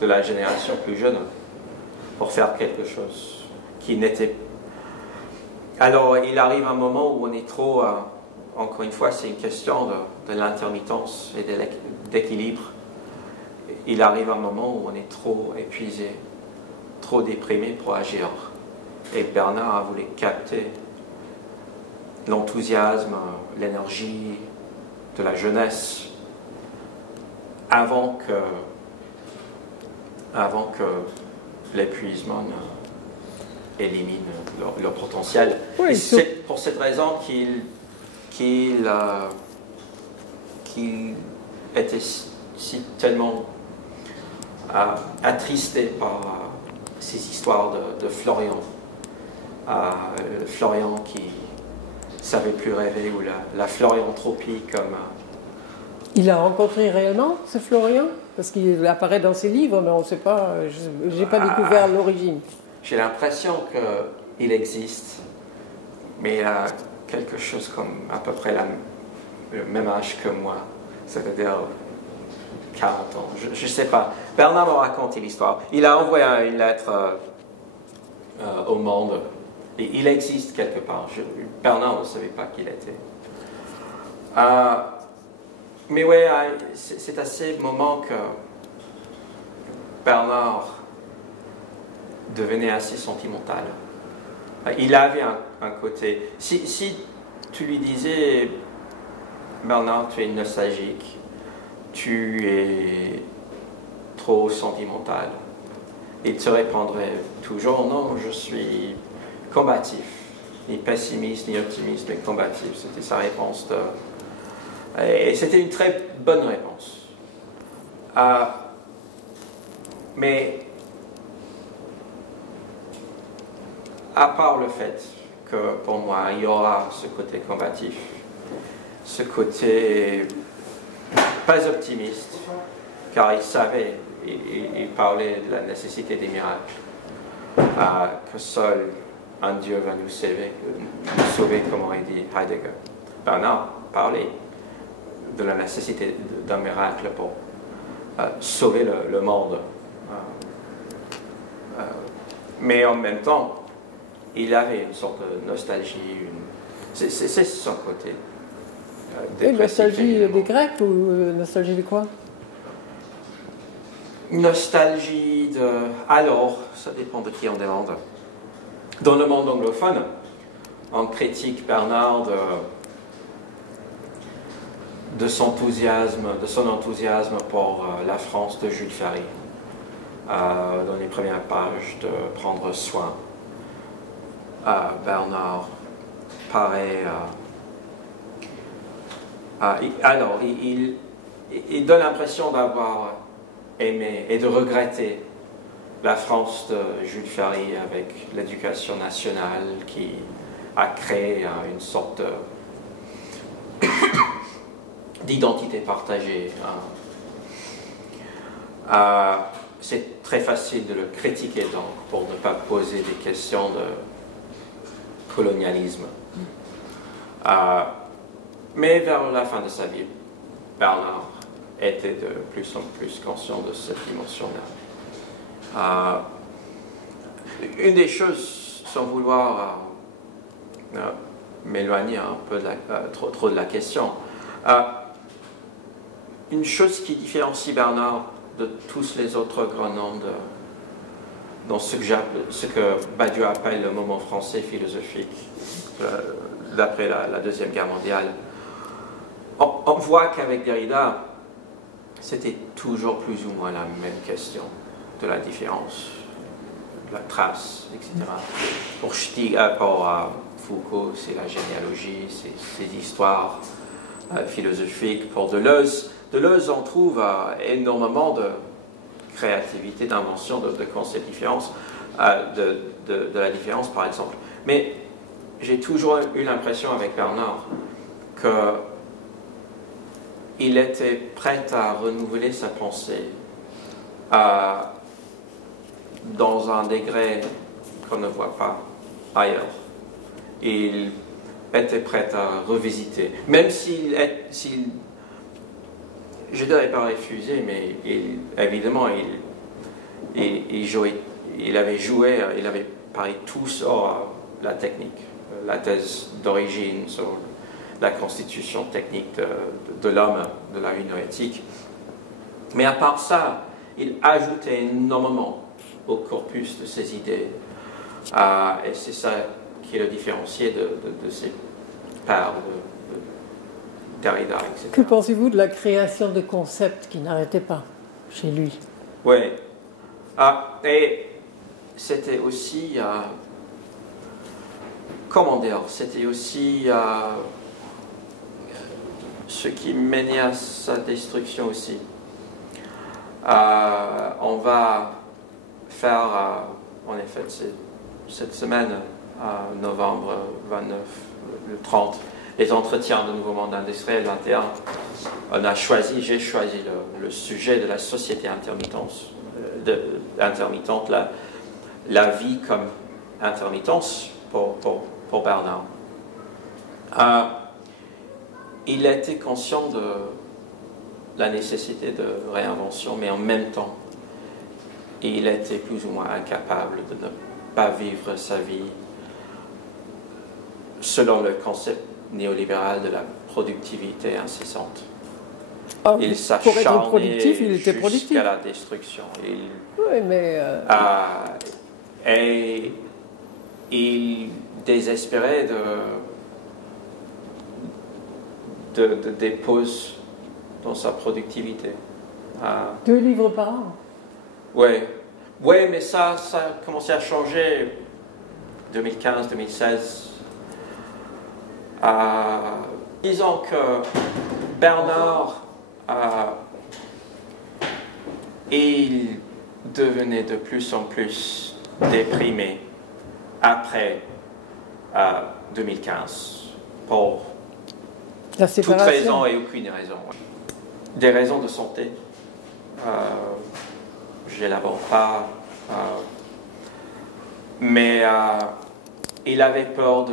de la génération plus jeune pour faire quelque chose qui n'était. Alors il arrive un moment où on est trop, encore une fois c'est une question de l'intermittence et d'équilibre. Il arrive un moment où on est trop épuisé, trop déprimé pour agir. Et Bernard a voulu capter l'enthousiasme, l'énergie de la jeunesse avant que l'épuisement élimine leur potentiel. Oui, c'est pour cette raison qu'il était si tellement attristé par ces histoires de Florian. Florian qui ne savait plus rêver, ou la Florianthropie comme... Il a rencontré réellement ce Florian? Parce qu'il apparaît dans ses livres, mais on ne sait pas, je n'ai pas découvert l'origine. J'ai l'impression qu'il existe, mais il a quelque chose comme à peu près le même âge que moi, c'est-à-dire 40 ans, je ne sais pas. Bernard m'a raconté l'histoire. Il a envoyé une lettre au monde, et il existe quelque part. Bernard ne savait pas qui il était. Mais ouais, c'est à ces moments que Bernard devenait assez sentimental. Il avait un côté... Si tu lui disais, Bernard, tu es nostalgique, tu es trop sentimental, il te répondrait toujours, non, je suis combatif, ni pessimiste, ni optimiste, mais combatif. C'était sa réponse. Et c'était une très bonne réponse. Mais à part le fait que pour moi, il y aura ce côté combatif, ce côté pas optimiste, car il savait, il parlait de la nécessité des miracles, que seul un Dieu va nous sauver, comme aurait dit Heidegger. Bernard parlait de la nécessité d'un miracle pour sauver le monde. Mais en même temps, il avait une sorte de nostalgie. C'est son côté. Et nostalgie des Grecs ou nostalgie de quoi? Nostalgie de... Alors, ça dépend de qui on demande. Dans le monde anglophone, on critique Bernard de son enthousiasme pour la France de Jules Ferry. Dans les premières pages, de prendre soin. Bernard paraît... alors, il donne l'impression d'avoir aimé et de regretter la France de Jules Ferry avec l'éducation nationale qui a créé une sorte d'identité partagée. C'est très facile de le critiquer donc pour ne pas poser des questions de colonialisme. Mais vers la fin de sa vie, Bernard était de plus en plus conscient de cette dimension-là. Une des choses, sans vouloir m'éloigner un peu trop de la question, une chose qui différencie Bernard de tous les autres grands noms dans ce que Badiou appelle le moment français philosophique d'après la Deuxième Guerre mondiale. On voit qu'avec Derrida, c'était toujours plus ou moins la même question de la différence, de la trace, etc. Pour Foucault, c'est la généalogie, c'est ces histoires philosophiques. Pour Deleuze, on trouve énormément de créativité, d'invention, de concepts différents, de la différence, par exemple. Mais j'ai toujours eu l'impression avec Bernard qu'il était prêt à renouveler sa pensée dans un degré qu'on ne voit pas ailleurs. Il était prêt à revisiter, même je ne dirais pas refusé, mais évidemment, il avait parié tout sur la technique, la thèse d'origine sur la constitution technique de l'homme, de la vie noétique. Mais à part ça, il ajoutait énormément au corpus de ses idées. Et c'est ça qui le différenciait de ses pairs, de Derrida, etc. Que pensez-vous de la création de concepts qui n'arrêtaient pas chez lui? Oui. Et c'était aussi... comment dire? C'était aussi ce qui menait à sa destruction aussi. On va faire, en effet, cette semaine, novembre 29, le 30, les entretiens de Nouveau Monde Industriel 21. J'ai choisi le sujet de la société intermittente, la vie comme intermittence pour Bernard. Il était conscient de la nécessité de réinvention, mais en même temps, il était plus ou moins incapable de ne pas vivre sa vie selon le concept néolibéral de la productivité incessante. Ah, Il pour être productif, il était productif. Jusqu'à la destruction. Oui, mais... Et il désespérait des pauses dans sa productivité. 2 livres par an. Oui, mais ça a commencé à changer 2015, 2016. Disons que Bernard, il devenait de plus en plus déprimé après 2015 pour toute raison et aucune raison. Des raisons de santé. Je n'élabore pas. Mais il avait peur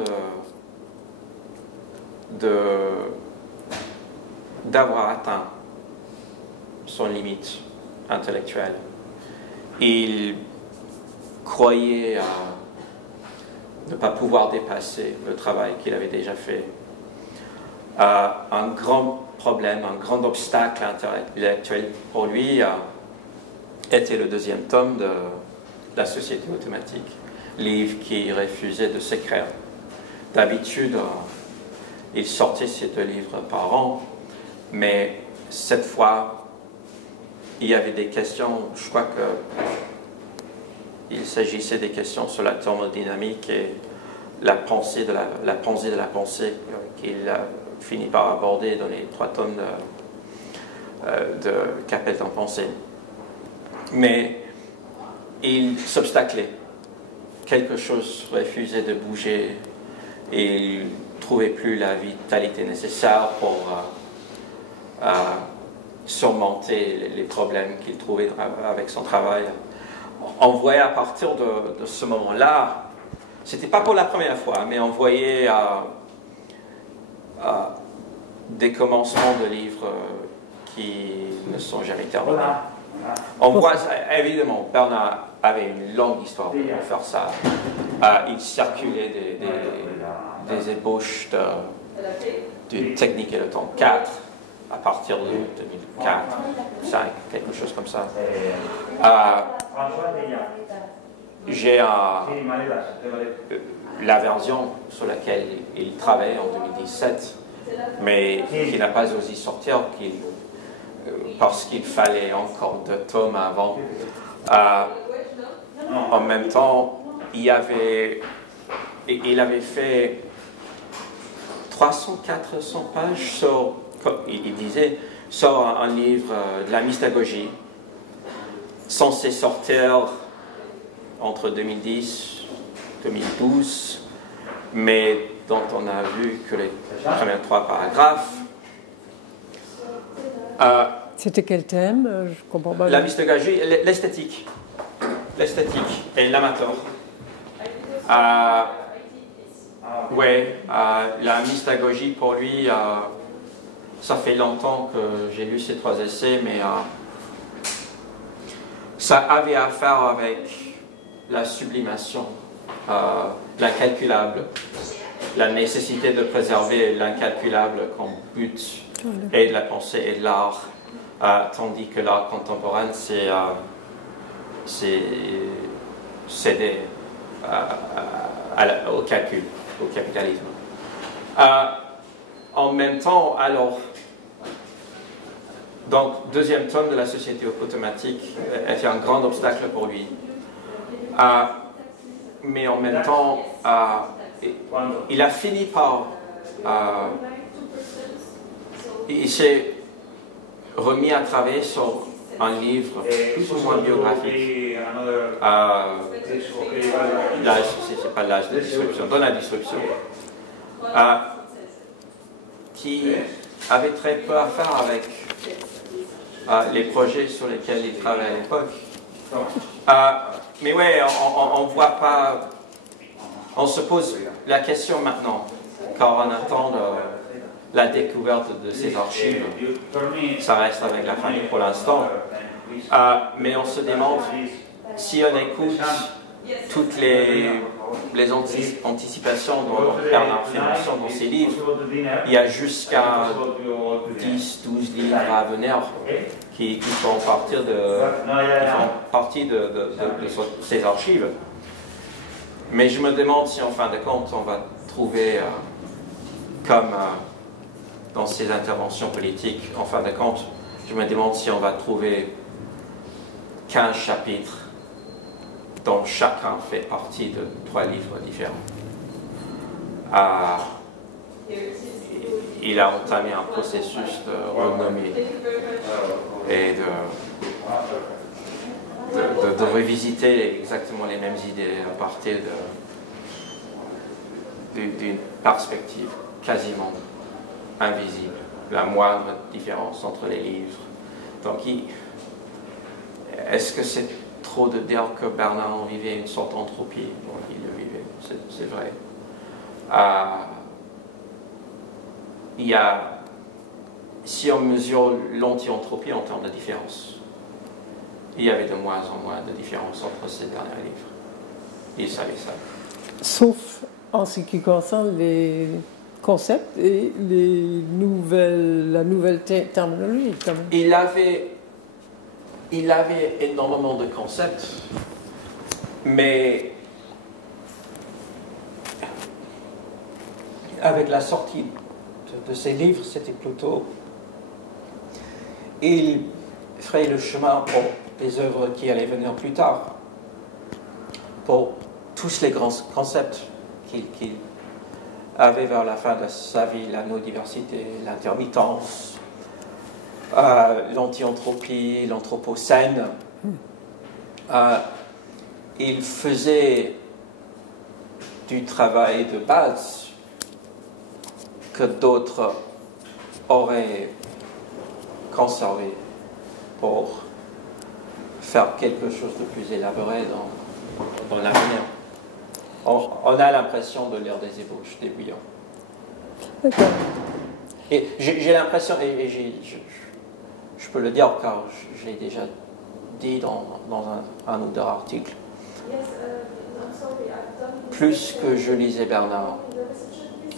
d'avoir atteint son limite intellectuelle. Il croyait ne pas pouvoir dépasser le travail qu'il avait déjà fait. Un grand problème, un grand obstacle intellectuel pour lui était le 2e tome de La Société automatique, livre qui refusait de s'écrire. D'habitude, il sortait ces 2 livres par an, mais cette fois, il y avait des questions, je crois qu'il s'agissait des questions sur la thermodynamique et la pensée de la pensée qu'il finit par aborder dans les 3 tomes de Qu'appelle en pensée. Mais il s'obstaclait. Quelque chose refusait de bouger et il ne trouvait plus la vitalité nécessaire pour surmonter les problèmes qu'il trouvait avec son travail. On voyait à partir de ce moment-là, c'était pas pour la première fois, mais on voyait des commencements de livres qui ne sont jamais terminés. On voit, évidemment, Bernard avait une longue histoire pour faire ça. Il circulait des ébauches d'une technique et le temps 4 à partir de 2004, 2005, quelque chose comme ça. J'ai la version sur laquelle il travaille en 2017, mais qui n'a pas osé sortir parce qu'il fallait encore 2 tomes avant. En même temps, il avait fait 300-400 pages sur, comme il disait, sur un livre de la mystagogie, censé sortir entre 2010 et 2012, mais dont on a vu que les premiers 3 paragraphes. C'était quel thème? Je comprends pas. La mystagogie, l'esthétique et l'amateur. La mystagogie pour lui, ça fait longtemps que j'ai lu ces 3 essais, mais ça avait à faire avec la sublimation, l'incalculable, la nécessité de préserver l'incalculable comme but et de la pensée et de l'art, tandis que l'art contemporain, c'est céder au calcul, au capitalisme. En même temps, alors, donc, 2e tome de La Société automatique était un grand obstacle pour lui. Mais en même temps, il a fini par... il s'est remis à travailler sur un livre plus ou moins biographique. C'est pas l'âge de disruption, dans la disruption. Qui avait très peu à faire avec les projets sur lesquels il travaillait à l'époque. Mais ouais, on voit pas... On se pose la question maintenant, car on attend la découverte de ces archives. Ça reste avec la famille pour l'instant. Mais on se demande si on écoute toutes les les anticipations dont Bernard fait mention dans ses livres, il y a jusqu'à 10, 12 livres à venir qui font partie de ces archives. Mais je me demande si en fin de compte on va trouver, comme dans ces interventions politiques, en fin de compte, je me demande si on va trouver 15 chapitres dont chacun fait partie de 3 livres différents. Il a entamé un processus de renommée et de revisiter exactement les mêmes idées à partir d'une perspective quasiment invisible, la moindre différence entre les livres. Donc, est-ce que c'est trop de dire que Bernard vivait une sorte d'entropie? Bon, il le vivait, c'est vrai. Si on mesure l'anti-entropie en termes de différence, il y avait de moins en moins de différence entre ces derniers livres. Il savait ça. Sauf en ce qui concerne les concepts et la nouvelle terminologie. Quand même. Il avait énormément de concepts, mais avec la sortie de ces livres, c'était plutôt... Il ferait le chemin pour les œuvres qui allaient venir plus tard, pour tous les grands concepts qu'il avait vers la fin de sa vie, la non-diversité, l'intermittence, l'anti-entropie, l'anthropocène. Il faisait du travail de base que d'autres auraient conservé pour faire quelque chose de plus élaboré dans l'avenir. On a l'impression de lire des ébauches, des bouillons. D'accord. Et j'ai l'impression, et je peux le dire car je l'ai déjà dit dans un ou deux articles, plus que je lisais Bernard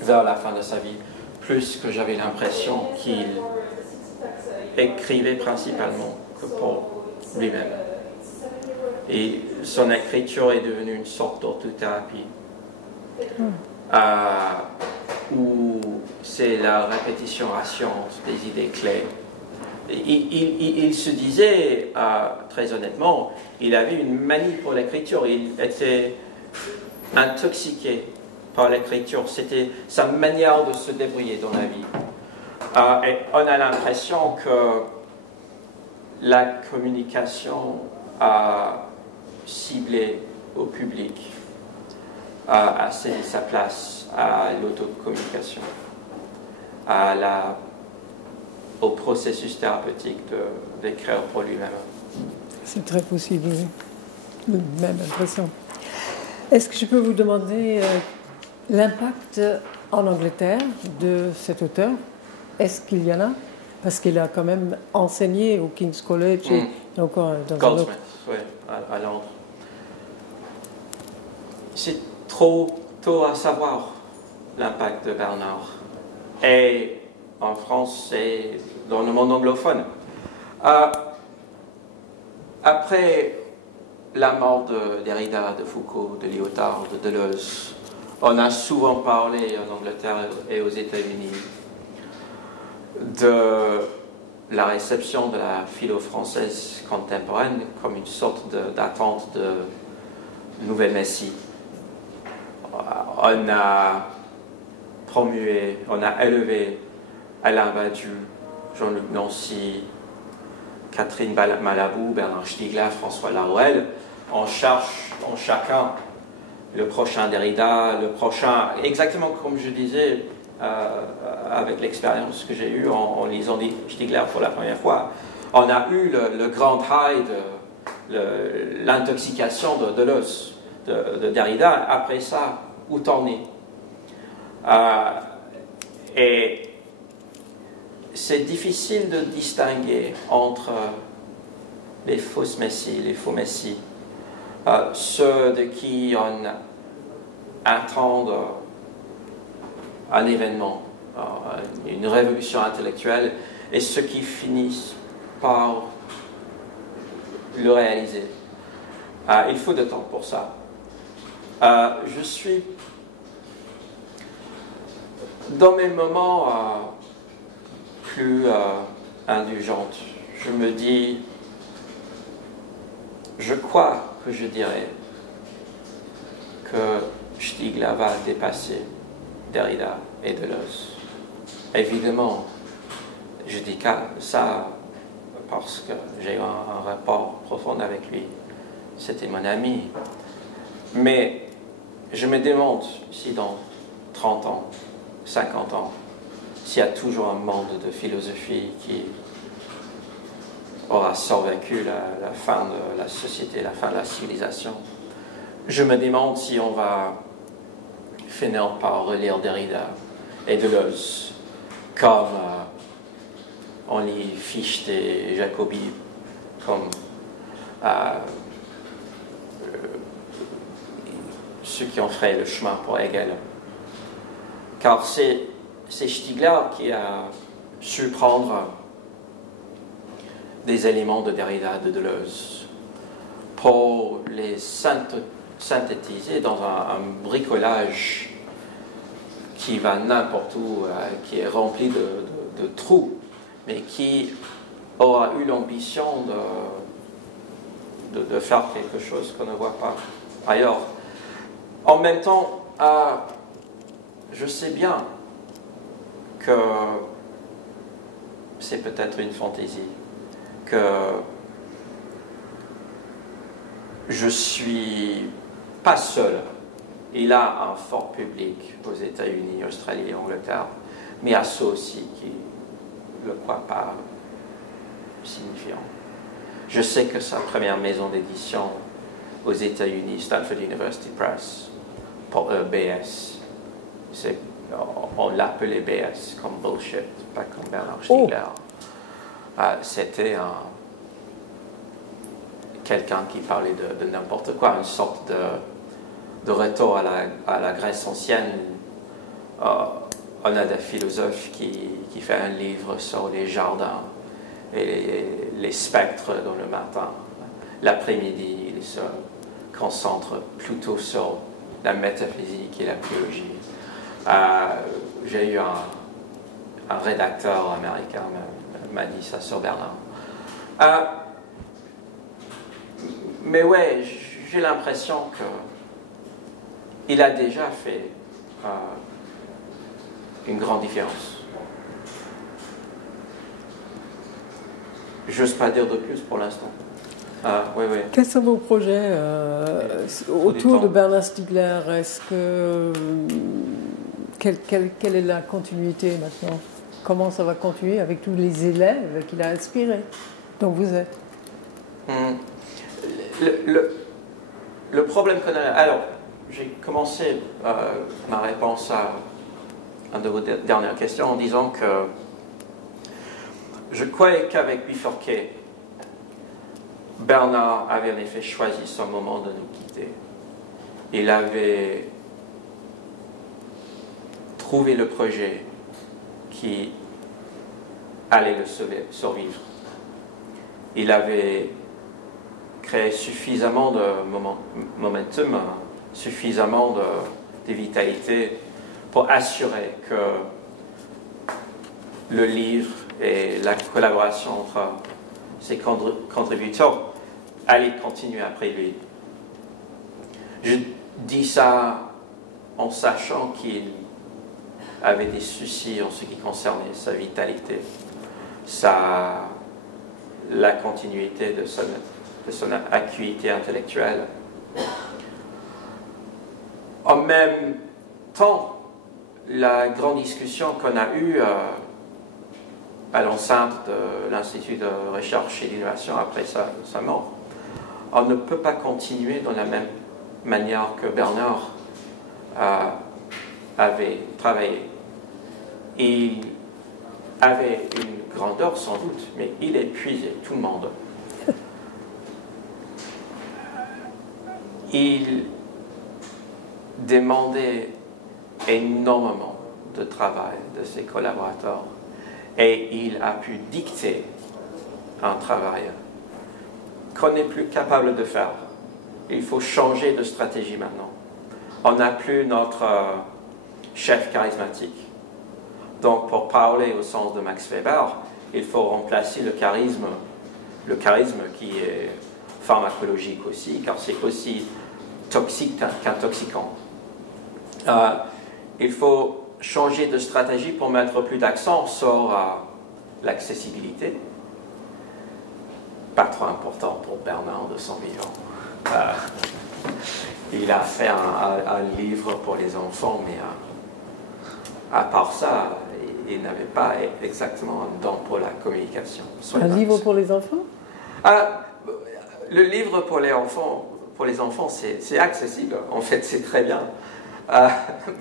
vers la fin de sa vie, plus que j'avais l'impression qu'il écrivait principalement que pour lui-même. Et son écriture est devenue une sorte d'autothérapie, où c'est la répétition rationnelle des idées clés. Il se disait, très honnêtement, il avait une manie pour l'écriture, il était intoxiqué par l'écriture, c'était sa manière de se débrouiller dans la vie. Et on a l'impression que la communication ciblée au public a cédé sa place à l'autocommunication, au processus thérapeutique d'écrire pour lui-même. C'est très possible, oui. Même impression. Est-ce que je peux vous demander l'impact en Angleterre de cet auteur? Est-ce qu'il y en a? Parce qu'il a quand même enseigné au King's College et encore dans Goldsmith, un autre... oui, à Londres. C'est trop tôt à savoir l'impact de Bernard. Et en France et dans le monde anglophone. Après la mort de Derrida, de Foucault, de Lyotard, de Deleuze, on a souvent parlé en Angleterre et aux États-Unis de la réception de la philo française contemporaine comme une sorte d'attente de nouvel Messie. On a promué, on a élevé Alain Badiou, Jean-Luc Nancy, Catherine Malabou, Bernard Stiegler, François Laruelle. On cherche en chacun le prochain Derrida, le prochain, exactement comme je disais avec l'expérience que j'ai eue en lisant Stiegler pour la première fois. On a eu le grand high de l'intoxication de Deleuze, de Derrida. Après ça, où t'en es? Et c'est difficile de distinguer entre les fausses messies, les faux messies, ceux de qui attendre un événement, une révolution intellectuelle, et ceux qui finissent par le réaliser. Il faut de temps pour ça. Je suis dans mes moments plus indulgentes. Je me dis, je crois que je dirais que Stigler va dépasser Derrida et Deleuze. Évidemment, je dis ça parce que j'ai eu un rapport profond avec lui. C'était mon ami. Mais je me demande si dans 30 ans, 50 ans, s'il y a toujours un monde de philosophie qui aura survécu la fin de la société, la fin de la civilisation. Je me demande si on va finir par relire Derrida et Deleuze comme on lit Fichte et Jacobi, comme ceux qui ont fait le chemin pour Hegel. Car c'est Stigler qui a su prendre des éléments de Derrida, de Deleuze, pour les synthétiser dans un bricolage qui va n'importe où, qui est rempli de trous, mais qui aura eu l'ambition de faire quelque chose qu'on ne voit pas ailleurs. En même temps, je sais bien que c'est peut-être une fantaisie, que je suis pas seul. Il a un fort public aux États-Unis, Australie et Angleterre, mais il y a ceux aussi qui ne le croient pas signifiant. Je sais que sa première maison d'édition aux États-Unis, Stanford University Press, pour BS, on l'appelait BS comme bullshit, pas comme Bernard Stiegler. C'était quelqu'un qui parlait de n'importe quoi, une sorte de retour à la Grèce ancienne. On a des philosophes qui font un livre sur les jardins et les spectres dans le matin. L'après-midi, ils se concentrent plutôt sur la métaphysique et la biologie. J'ai eu un rédacteur américain m'a dit ça sur Bernard. Mais ouais, j'ai l'impression qu'il a déjà fait une grande différence. J'ose pas dire de plus pour l'instant. Oui. Quels sont vos projets autour de Bernard Stiegler? Est-ce que quelle est la continuité maintenant? Comment ça va continuer avec tous les élèves qu'il a inspirés, dont vous êtes? Le problème qu'on a... Alors, j'ai commencé ma réponse à une de vos dernières questions en disant que je croyais qu'avec Bifurqué, Bernard avait en effet choisi son moment de nous quitter. Il avait trouvé le projet qui allait le survivre. Il avait créé suffisamment de momentum, suffisamment de vitalité pour assurer que le livre et la collaboration entre ses contributeurs allait continuer après lui. Je dis ça en sachant qu'il avait des soucis en ce qui concernait sa vitalité, la continuité de son acuité intellectuelle. En même temps, la grande discussion qu'on a eue à l'enceinte de l'Institut de recherche et d'innovation après sa mort, on ne peut pas continuer dans la même manière que Bernard avait travaillé. Il avait une grandeur sans doute, mais il épuisait tout le monde. demandait énormément de travail de ses collaborateurs et il a pu dicter un travail qu'on n'est plus capable de faire. Il faut changer de stratégie maintenant. On n'a plus notre chef charismatique. Donc, pour parler au sens de Max Weber, il faut remplacer le charisme qui est pharmacologique aussi, car c'est aussi toxique qu'intoxicant. Il faut changer de stratégie pour mettre plus d'accent sur l'accessibilité. Pas trop important pour Bernard de son vivant. Il a fait un livre pour les enfants, mais à part ça, il n'avait pas exactement un don pour la communication. Un livre pour les enfants? Le livre pour les enfants, c'est accessible. En fait, c'est très bien.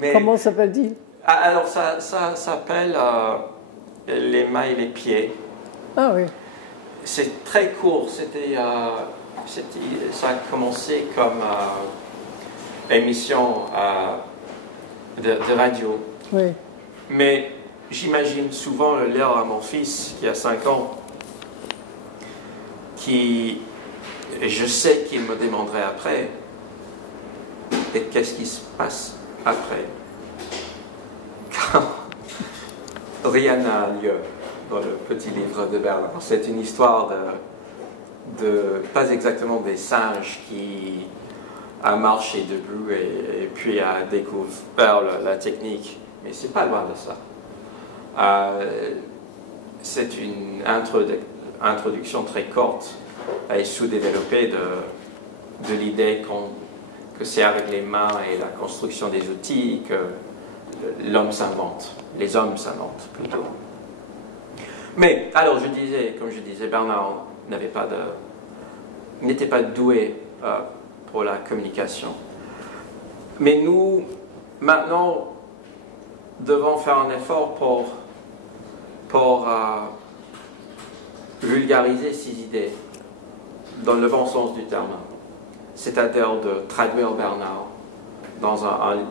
Mais, comment s'appelle-t-il? Alors, ça s'appelle Les mains et les pieds. Ah oui. C'est très court. Ça a commencé comme émission de radio. Oui. Mais j'imagine souvent le lire à mon fils qui a 5 ans, et je sais qu'il me demanderait après, et qu'est-ce qui se passe après? Quand rien n'a lieu dans le petit livre de Bernard. C'est une histoire pas exactement des singes qui a marché debout et puis a découvert la technique, mais c'est pas loin de ça. C'est une introduction très courte et sous-développée de l'idée que c'est avec les mains et la construction des outils que l'homme s'invente. Les hommes s'inventent plutôt. Mais, alors, comme je disais, Bernard n'était pas doué pour la communication. Mais nous, maintenant, devons faire un effort pour vulgariser ces idées dans le bon sens du terme, c'est-à-dire de traduire Bernard dans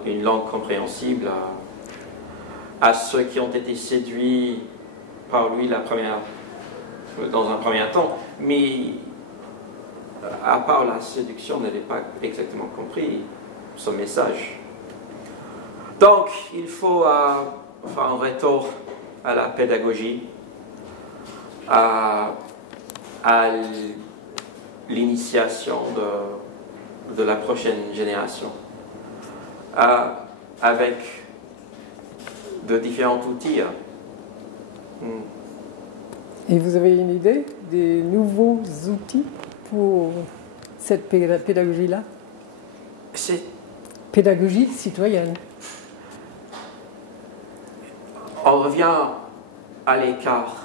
une langue compréhensible à ceux qui ont été séduits par lui dans un premier temps, mais à part la séduction, n'avait pas exactement compris son message. Donc, il faut faire un retour à la pédagogie, à l'initiation de la prochaine génération, avec de différents outils. Et vous avez une idée des nouveaux outils pour cette pédagogie-là? C'est pédagogie citoyenne. On revient à l'écart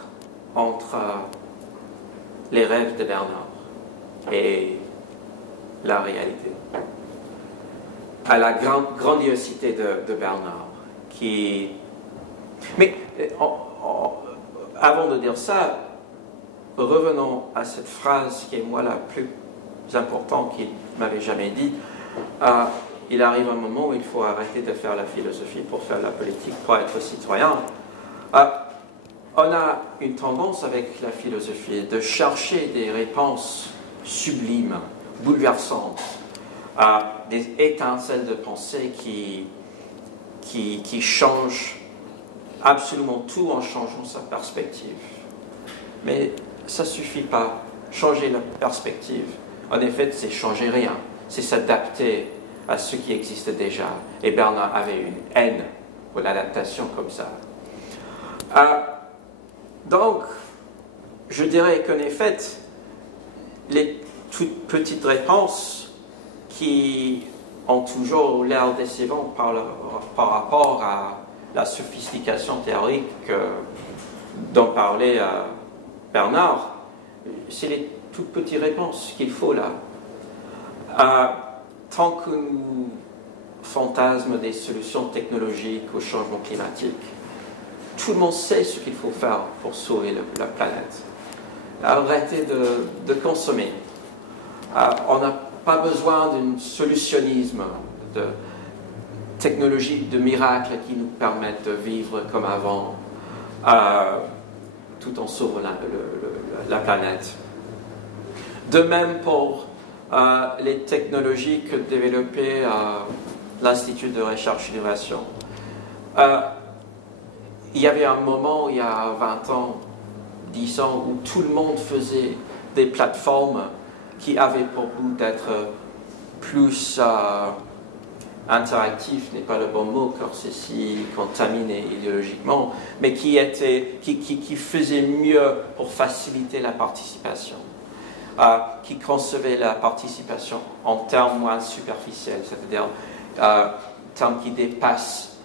entre les rêves de Bernard et la réalité, à la grandiosité de Bernard Mais avant de dire ça, revenons à cette phrase qui est moi la plus importante qu'il m'avait jamais dit. Il arrive un moment où il faut arrêter de faire la philosophie pour faire la politique, pour être citoyen. On a une tendance avec la philosophie de chercher des réponses sublimes, bouleversantes, des étincelles de pensée qui changent absolument tout en changeant sa perspective. Mais ça ne suffit pas. Changer la perspective, en effet, c'est changer rien. C'est s'adapter à ce qui existe déjà. Et Bernard avait une haine pour l'adaptation comme ça. Donc, je dirais qu'en effet, les toutes petites réponses qui ont toujours l'air décevantes par rapport à la sophistication théorique dont parlait Bernard, c'est les toutes petites réponses qu'il faut là. Tant que nous fantasmes des solutions technologiques au changement climatique, tout le monde sait ce qu'il faut faire pour sauver la planète. Arrêtez de consommer. On n'a pas besoin d'un solutionnisme, technologies de miracles qui nous permettent de vivre comme avant, tout en sauvant la planète. De même pour les technologies que développait l'Institut de recherche et innovation. Il y avait un moment, il y a 20 ans, 10 ans, où tout le monde faisait des plateformes qui avaient pour but d'être plus interactif, n'est pas le bon mot, car c'est si contaminé idéologiquement, mais qui faisait mieux pour faciliter la participation, qui concevait la participation en termes moins superficiels, c'est-à-dire termes qui dépassent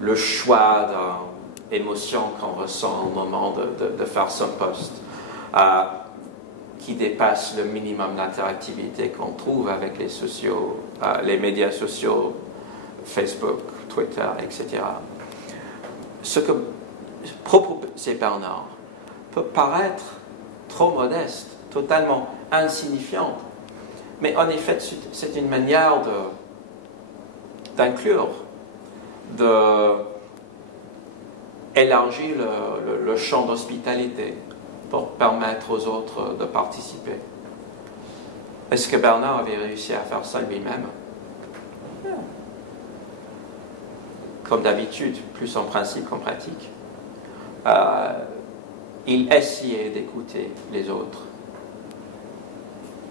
le choix d'émotion qu'on ressent au moment de faire son post, qui dépasse le minimum d'interactivité qu'on trouve avec les médias sociaux, Facebook, Twitter, etc. Ce que proposait Bernard peut paraître trop modeste, totalement insignifiant, mais en effet, c'est une manière d'inclure, d'élargir le champ d'hospitalité pour permettre aux autres de participer. Est-ce que Bernard avait réussi à faire ça lui-même? Comme d'habitude, plus en principe qu'en pratique. Il essayait d'écouter les autres,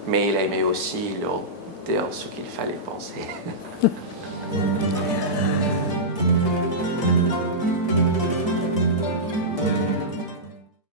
mais il aimait aussi leur dire ce qu'il fallait penser.